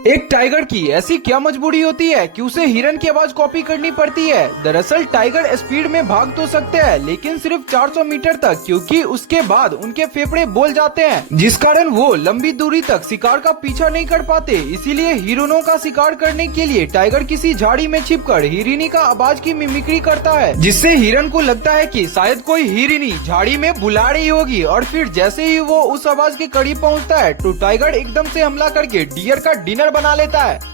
एक टाइगर की ऐसी क्या मजबूरी होती है कि उसे हिरन की आवाज कॉपी करनी पड़ती है। दरअसल टाइगर स्पीड में भाग तो सकते हैं लेकिन सिर्फ 400 मीटर तक, क्योंकि उसके बाद उनके फेफड़े बोल जाते हैं, जिस कारण वो लंबी दूरी तक शिकार का पीछा नहीं कर पाते। इसीलिए हिरनों का शिकार करने के लिए टाइगर किसी झाड़ी में छिपकर हिरनी का आवाज की मिमिक्री करता है, जिससे हिरन को लगता है कि शायद कोई हिरनी झाड़ी में बुला रही होगी। और फिर जैसे ही वो उस आवाज के करीब पहुंचता है तो टाइगर एकदम से हमला करके डियर का डिनर बना लेता है।